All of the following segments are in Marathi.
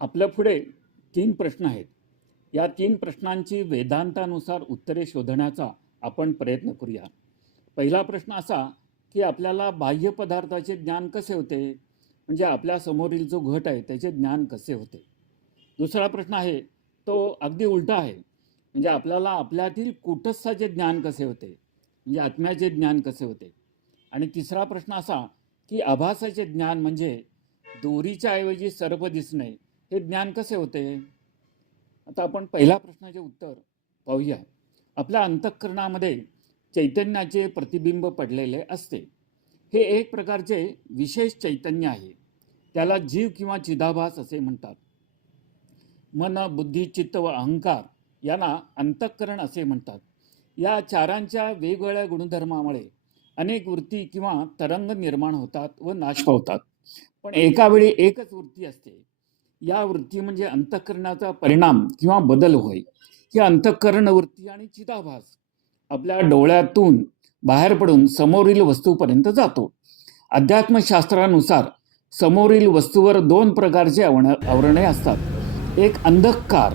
आपल्या पुढे तीन प्रश्न आहेत. या तीन प्रश्नांची वेदांतानुसार उत्तरे शोधण्याचा आपण प्रयत्न करूया. पहिला प्रश्न असा की आपल्याला बाह्य पदार्थाचे ज्ञान कसे होते? म्हणजे आपल्या समोरील जो घट आहे त्याचे ज्ञान कसे होते? दुसरा प्रश्न आहे तो अगदी उलटा आहे. म्हणजे आपल्याला आपल्यातील कुटस्थाचे ज्ञान कसे होते? म्हणजे आत्म्याचे ज्ञान कसे होते? आणि तिसरा प्रश्न असा की आभासाचे ज्ञान म्हणजे दोरीच्या ऐवजी सर्प दिसणे हे ज्ञान कसे होते? आता आपण पहिल्या प्रश्नाचे उत्तर पाहूया. आपल्या अंतःकरणामध्ये चैतन्याचे प्रतिबिंब पडलेले असते. हे एक प्रकारचे विशेष चैतन्य आहे. त्याला जीव किंवा चिदाभास असे म्हणतात. मन बुद्धी चित्त व अहंकार यांना अंतःकरण असे म्हणतात. या चारांच्या वेगवेगळ्या गुणधर्मामुळे अनेक वृत्ती किंवा तरंग निर्माण होतात व नाश पावतात पण एकावेळी एकच वृत्ती असते. या वृत्ती म्हणजे अंतःकरणाचा परिणाम किंवा बदल होय. ही अंतःकरण वृत्ती आणि चिताभास आपल्या डोळ्यातून बाहेर पडून समोरील वस्तूपर्यंत जातो. अध्यात्मशास्त्रानुसार समोरील वस्तूवर दोन प्रकारचे आवण आवरणे असतात. एक अंधकार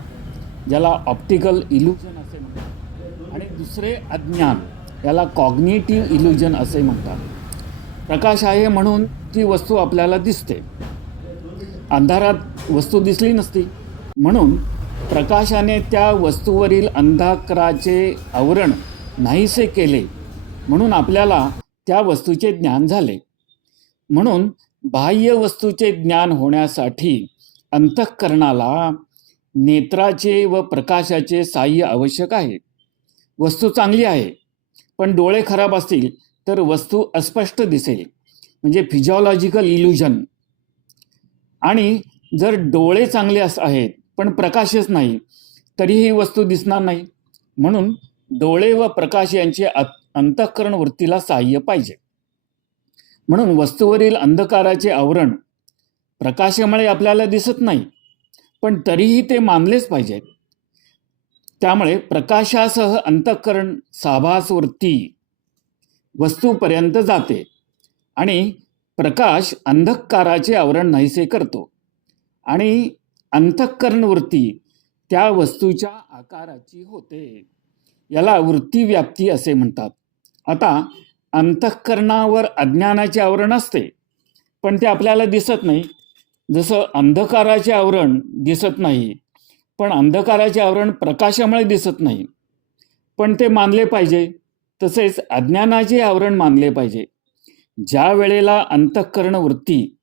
ज्याला ऑप्टिकल इल्युजन असे म्हणतात आणि दुसरे अज्ञान याला कॉग्नेटिव्ह इल्युजन असे म्हणतात. प्रकाश आहे म्हणून ती वस्तू आपल्याला दिसते. अंधारात वस्तू दिसली नसती. म्हणून प्रकाशाने त्या वस्तूवरील अंधाकराचे आवरण नाहीसे केले. म्हणून आपल्याला त्या वस्तूचे ज्ञान झाले. म्हणून बाह्य वस्तूचे ज्ञान होण्यासाठी अंतःकरणाला नेत्राचे व प्रकाशाचे साह्य आवश्यक आहे. वस्तू चांगली आहे पण डोळे खराब असतील तर वस्तू अस्पष्ट दिसेल. म्हणजे फिजिओलॉजिकल इल्युजन आणि जर डोळे चांगले अस आहेत पण प्रकाशच नाही तरी ही वस्तू दिसणार नाही. म्हणून डोळे व प्रकाश यांचे अंतःकरण वृत्तीला साह्य पाहिजे. म्हणून वस्तूवरील अंधकाराचे आवरण प्रकाशामुळे आपल्याला दिसत नाही पण तरीही ते मानलेच पाहिजे. त्यामुळे प्रकाशासह अंतःकरण साभास वृत्ती वस्तूपर्यंत जाते आणि प्रकाश अंधकाराचे आवरण नाहीसे करतो. आणि अंतःकरण वृत्ती त्या वस्तूच्या आकाराची होते. याला वृत्तीव्याप्ती असे म्हणतात. आता अंतःकरणावर अज्ञानाचे आवरण असते पण ते आपल्याला दिसत नाही. जसं अंधकाराचे आवरण दिसत नाही पण अंधकाराचे आवरण प्रकाशामुळे दिसत नाही. पण ते मानले पाहिजे तसेच अज्ञानाचे आवरण मानले पाहिजे. ज्या वेळेला अंतःकरण वृत्ती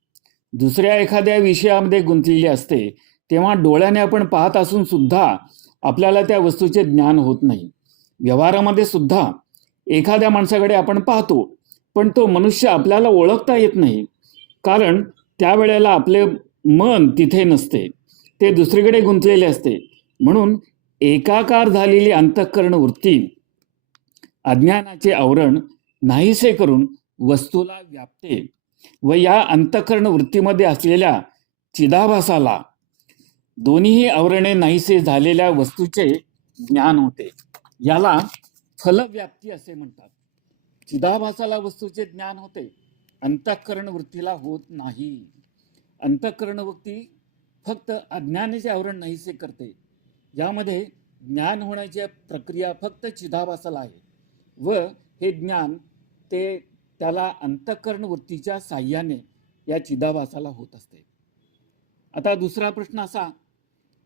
दुसऱ्या एखाद्या विषयामध्ये गुंतलेली असते तेव्हा डोळ्याने आपण पाहत असून सुद्धा आपल्याला त्या वस्तूचे ज्ञान होत नाही. व्यवहारामध्ये सुद्धा एखाद्या माणसाकडे आपण पाहतो पण तो मनुष्य आपल्याला ओळखता येत नाही कारण त्यावेळेला आपले मन तिथे नसते ते दुसरीकडे गुंतलेले असते. म्हणून एकाकार झालेली अंतःकरण वृत्ती अज्ञानाचे आवरण नाहीसे करून वस्तूला व्यापते. व या अंतःकरण वृत्तीमध्ये असलेल्या चिदाभासाला दोन्हीही आवरणे नाहीसे झालेल्या वस्तूचे ज्ञान होते. याला फलव्याप्ती असे म्हणतात. चिदाभासाला वस्तूचे ज्ञान होते. अंतःकरण वृत्तीला होत नाही. अंतःकरण वृत्ती फक्त अज्ञानाचे आवरण नाहीसे करते. यामध्ये ज्ञान होण्याची प्रक्रिया फक्त चिदाभासाला आहे. व हे ज्ञान ते त्याला अंतःकरण वृत्तीच्या साह्याने या चिदाभासाला होत असते. आता दुसरा प्रश्न असा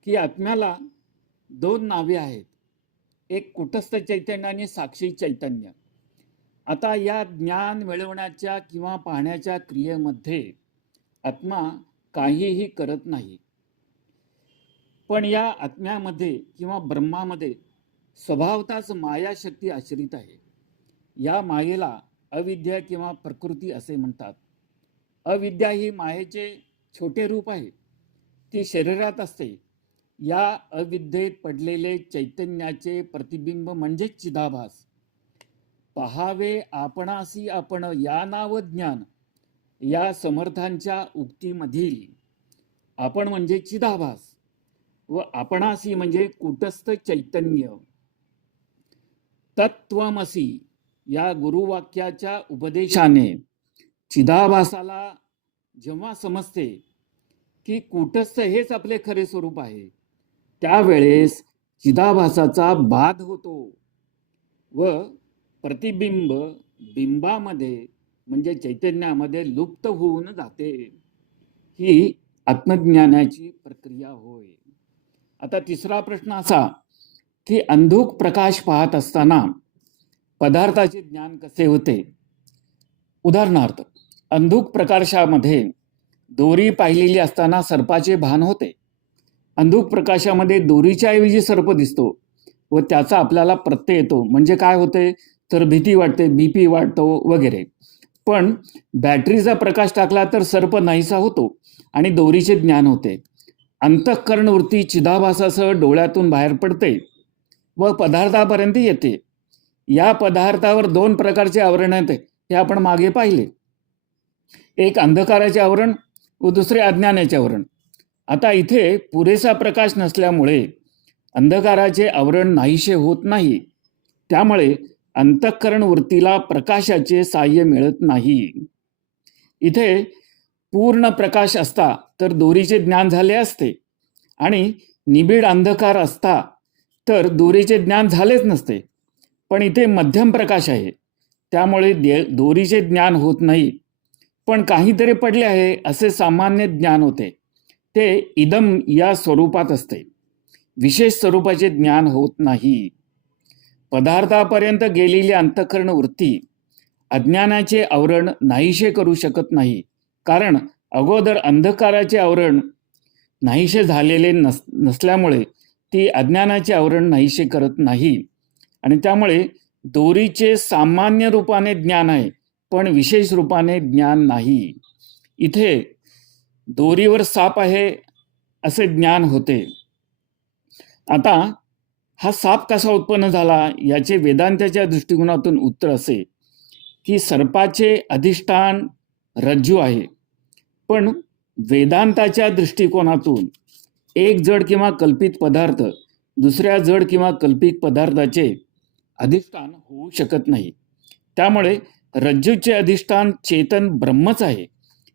की आत्म्याला दोन नावे आहेत. एक कुटस्थ चैतन्य आणि साक्षी चैतन्य. आता या ज्ञान मिळवण्याच्या किंवा पाहण्याच्या क्रियेमध्ये आत्मा काहीही करत नाही. पण या आत्म्यामध्ये किंवा ब्रह्मामध्ये स्वभावताच मायाशक्ती आश्रित आहे. या मायेला अविद्या किंवा प्रकृती असे म्हणतात. अविद्या ही मायेचे छोटे रूप आहे. ती शरीरात असते. या अविद्येत पडलेले चैतन्याचे प्रतिबिंब म्हणजेच चिदाभास. पहावे आपणासी आपण या नाव ज्ञान या समर्थांच्या उक्तीमधील. आपण म्हणजे चिदाभास व आपणासी म्हणजे कुटस्थ चैतन्य. तत्वमसी या गुरुवाक्याच्या उपदेशाने चिदाभासाला जेव्हा समजते की कुटस्थ हेच आपले खरे स्वरूप आहे त्यावेळेस चिदाभासाचा बाध होतो व प्रतिबिंब बिंबामध्ये म्हणजे चैतन्यामध्ये लुप्त होऊन जाते. ही आत्मज्ञानाची प्रक्रिया होय. आता तिसरा प्रश्न असा की अंधुक प्रकाश पाहत असताना पदार्थाचे ज्ञान कसे होते? उदाहरणार्थ अंधुक प्रकाशामध्ये दोरी पाहिलेली असताना सर्पाचे भान होते. अंधुक प्रकाशामध्ये दोरीच्या ऐवजी सर्प दिसतो व त्याचा आपल्याला प्रत्यय येतो. म्हणजे काय होते? तर भीती वाटते बीपी वाढतो वगैरे. पण बॅटरीचा प्रकाश टाकला तर सर्प नाहीसा होतो आणि दोरीचे ज्ञान होते. अंतःकरणवृत्ती चिदाभासासह डोळ्यातून बाहेर पडते व पदार्थापर्यंत येते. या पदार्थावर दोन प्रकारचे आवरण येते हे आपण मागे पाहिले. एक अंधकाराचे आवरण व दुसरे अज्ञानाचे आवरण. आता इथे पुरेसा प्रकाश नसल्यामुळे अंधकाराचे आवरण नाहीसे होत नाही. त्यामुळे अंतःकरण वृत्तीला प्रकाशाचे साह्य मिळत नाही. इथे पूर्ण प्रकाश असता तर दोरीचे ज्ञान झाले असते. आणि निबिड अंधकार असता तर दोरीचे ज्ञान झालेच नसते. पण इथे मध्यम प्रकाश आहे. त्यामुळे दे दोरीचे ज्ञान होत नाही. पण काहीतरी पडले आहे असे सामान्य ज्ञान होते. ते इदम या स्वरूपात असते. विशेष स्वरूपाचे ज्ञान होत नाही. पदार्थापर्यंत गेलेली अंतःकरण वृत्ती अज्ञानाचे आवरण नाहीशे करू शकत नाही. कारण अगोदर अंधकाराचे आवरण नाहीशे झालेले नस नसल्यामुळे ती अज्ञानाचे आवरण नाहीशे करत नाही. आणि त्यामुळे दोरीचे सामान्य रूपाने ज्ञान आहे पण विशेष रूपाने ज्ञान नाही. इथे दोरीवर साप आहे असे ज्ञान होते. आता हा साप कसा उत्पन्न झाला याचे वेदांताच्या दृष्टिकोनातून उत्तर असे की सर्पाचे अधिष्ठान रज्जू आहे. पण वेदांताच्या दृष्टिकोनातून एक जड किंवा कल्पित पदार्थ दुसऱ्या जड किंवा कल्पित पदार्थाचे अधिष्ठान होऊ शकत नाही. त्यामुळे रज्जूचे अधिष्ठान चेतन ब्रह्मच आहे.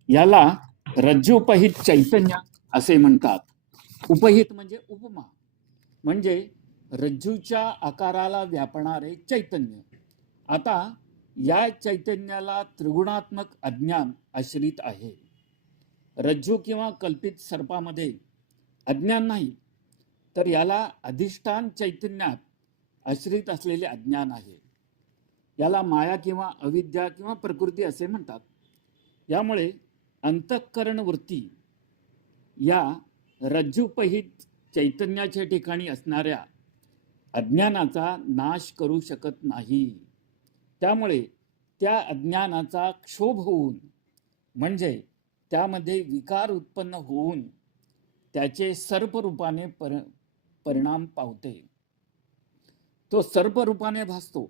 याला रज्जूपहित चैतन्य असे म्हणतात. उपहित म्हणजे उपमा. म्हणजे रज्जूच्या आकाराला व्यापणारे चैतन्य. आता या चैतन्याला त्रिगुणात्मक अज्ञान आश्रित आहे. रज्जू किंवा कल्पित सर्पामध्ये अज्ञान नाही. तर याला अधिष्ठान चैतन्यात आश्रित असलेले अज्ञान आहे. याला माया किंवा अविद्या किंवा प्रकृती असे म्हणतात. यामुळे अंतःकरण वृत्ती या रज्जूपहित चैतन्याच्या ठिकाणी असणाऱ्या अज्ञानाचा नाश करू शकत नाही. त्यामुळे त्या अज्ञानाचा क्षोभ होऊन म्हणजे त्यामध्ये विकार उत्पन्न होऊन त्याचे सर्परूपाने पर परिणाम पावते. तो सर्परूपाने भासतो.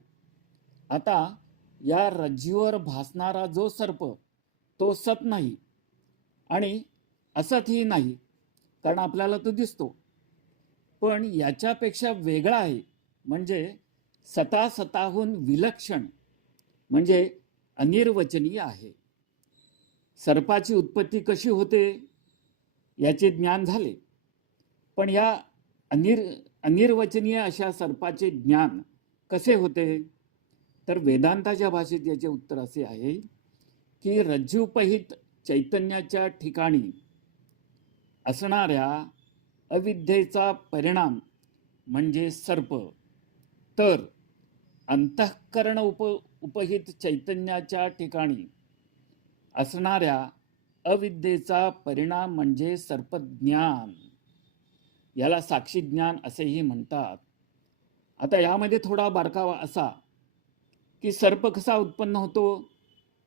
आता या रज्जीवर भासणारा जो सर्प तो सत नाही आणि असतही नाही कारण आपल्याला तो दिसतो. पण याच्यापेक्षा वेगळा आहे म्हणजे सता सताहून विलक्षण म्हणजे अनिर्वचनीय आहे. सर्पाची उत्पत्ती कशी होते याचे ज्ञान झाले. पण या अनिर् अनिर्वचनीय अशा सर्पाचे ज्ञान कसे होते? तर वेदांताच्या भाषेत याचे उत्तर असे आहे की रज्जूपहित चैतन्याच्या ठिकाणी असणाऱ्या अविद्येचा परिणाम म्हणजे सर्प. तर अंतःकरण उप उपहित चैतन्याच्या ठिकाणी असणाऱ्या अविद्येचा परिणाम म्हणजे सर्पज्ञान. याला साक्षी ज्ञान असेही म्हणतात. आता यामध्ये थोडा बारकावा असा की सर्प कसा उत्पन्न होतो?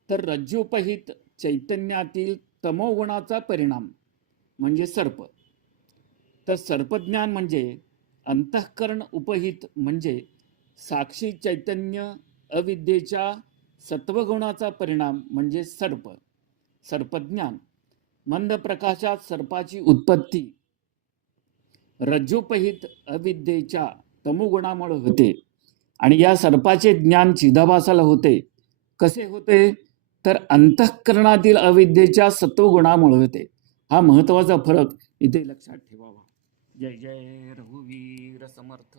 तर रज्जूपहित चैतन्यातील तमोगुणाचा परिणाम म्हणजे सर्प. तर सर्पज्ञान म्हणजे अंतःकरण उपहित म्हणजे साक्षी चैतन्य अविद्येच्या सत्वगुणाचा परिणाम म्हणजे सर्प. सर्पज्ञान. मंद प्रकाशात सर्पाची उत्पत्ती रज्जुपहित अविद्येच्या तमुगुणामुळे होते. आणि या सर्पाचे ज्ञान चिदाभासाला होते. कसे होते? तर अंतःकरणातील अविद्येच्या सत्वगुणामुळे होते. हा महत्त्वाचा फरक इथे लक्षात ठेवावा. जय जय रघुवीर समर्थ.